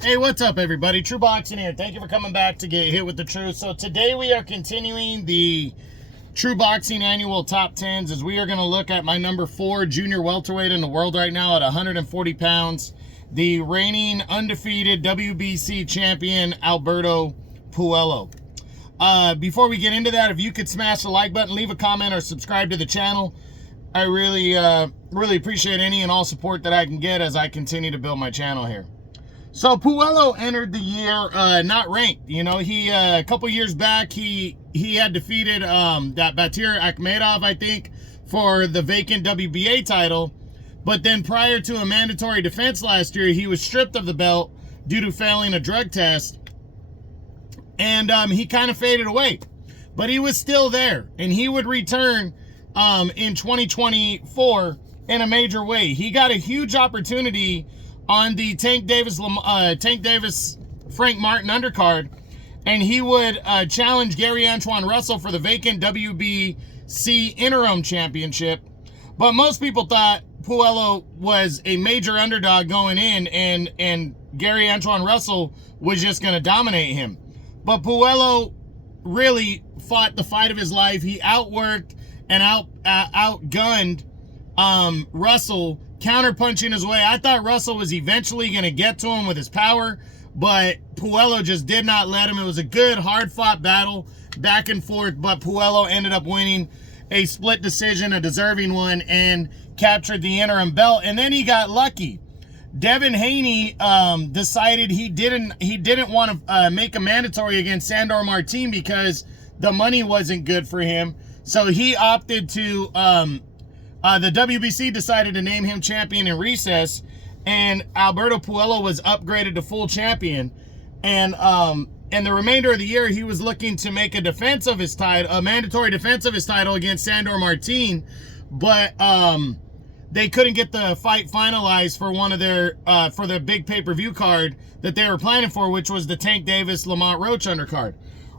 Hey, what's up, everybody? True Boxing here. Thank you for coming back to get hit with the truth. So today we are continuing the True Boxing annual top 10s as we are going to look at my number 4 junior welterweight in the world right now at 140 pounds, the reigning undefeated WBC champion, Alberto Puello. Before we get into that, if you could smash the like button, leave a comment, or subscribe to the channel, I really appreciate any and all support that I can get as I continue to build my channel here. So Puello entered the year not ranked. You know, he a couple years back he had defeated that Batir Akhmedov, I think, for the vacant WBA title. But then prior to a mandatory defense last year, he was stripped of the belt due to failing a drug test. And he kind of faded away. But he was still there, and he would return in 2024 in a major way. He got a huge opportunity on the Tank Davis Frank Martin undercard, and he would challenge Gary Antoine Russell for the vacant WBC interim championship. But most people thought Puello was a major underdog going in, and Gary Antoine Russell was just going to dominate him. But Puello really fought the fight of his life. He outworked and outgunned Russell, counterpunching his way. I thought Russell was eventually going to get to him with his power, but Puello just did not let him. It was a good, hard-fought battle, back and forth, but Puello ended up winning a split decision, a deserving one, and captured the interim belt. And then he got lucky. Devin Haney decided he didn't want to make a mandatory against Sandor Martin because the money wasn't good for him. So he opted to the WBC decided to name him champion in recess, and Alberto Puello was upgraded to full champion. And in the remainder of the year, he was looking to make a defense of his title, a mandatory defense of his title against Sandor Martin, but they couldn't get the fight finalized for one of their for the big pay-per-view card that they were planning for, which was the Tank Davis Lamont Roach undercard.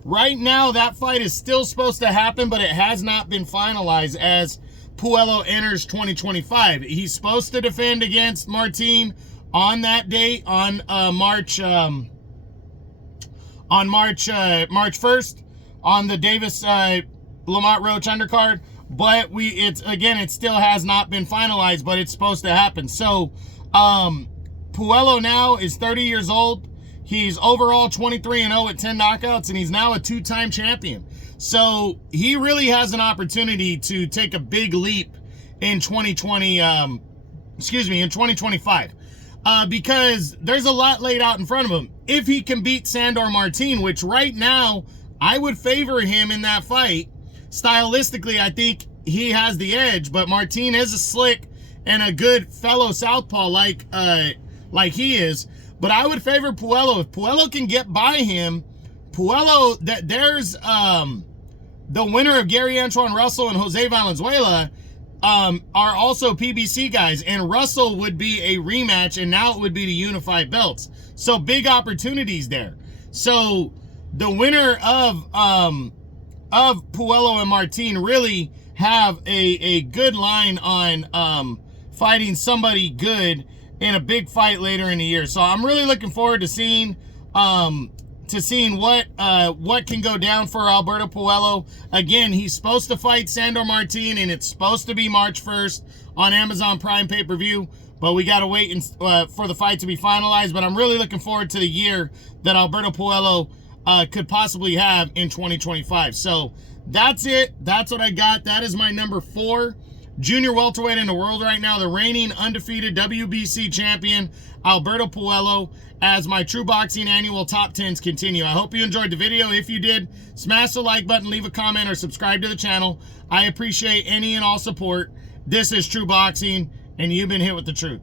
Right now, that fight is still supposed to happen, but it has not been finalized as Puello enters 2025. He's supposed to defend against Martin on that date, on March 1st, on the Davis Lamont Roach undercard. But it still has not been finalized, but it's supposed to happen. So Puello now is 30 years old. He's overall 23-0 at 10 knockouts, and he's now a 2-time champion. So he really has an opportunity to take a big leap in 2025. Because there's a lot laid out in front of him. If he can beat Sandor Martin, which right now I would favor him in that fight. Stylistically, I think he has the edge, but Martin is a slick and a good fellow southpaw like he is. But I would favor Puello. If Puello can get by him, there's the winner of Gary Antoine Russell and Jose Valenzuela are also PBC guys, and Russell would be a rematch, and now it would be to unify belts. So big opportunities there. So the winner of Puello and Martin really have a good line on fighting somebody good in a big fight later in the year. So I'm really looking forward to seeing what can go down for Alberto Puello. Again, he's supposed to fight Sandor Martin, and it's supposed to be March 1st on Amazon Prime pay-per-view, but we got to wait for the fight to be finalized. But I'm really looking forward to the year that Alberto Puello could possibly have in 2025. So that's it. That's what I got. That is my number 4 junior welterweight in the world right now, the reigning undefeated WBC champion, Alberto Puello, as my True Boxing annual top 10s continue. I hope you enjoyed the video. If you did, smash the like button, leave a comment, or subscribe to the channel. I appreciate any and all support. This is True Boxing, and you've been hit with the truth.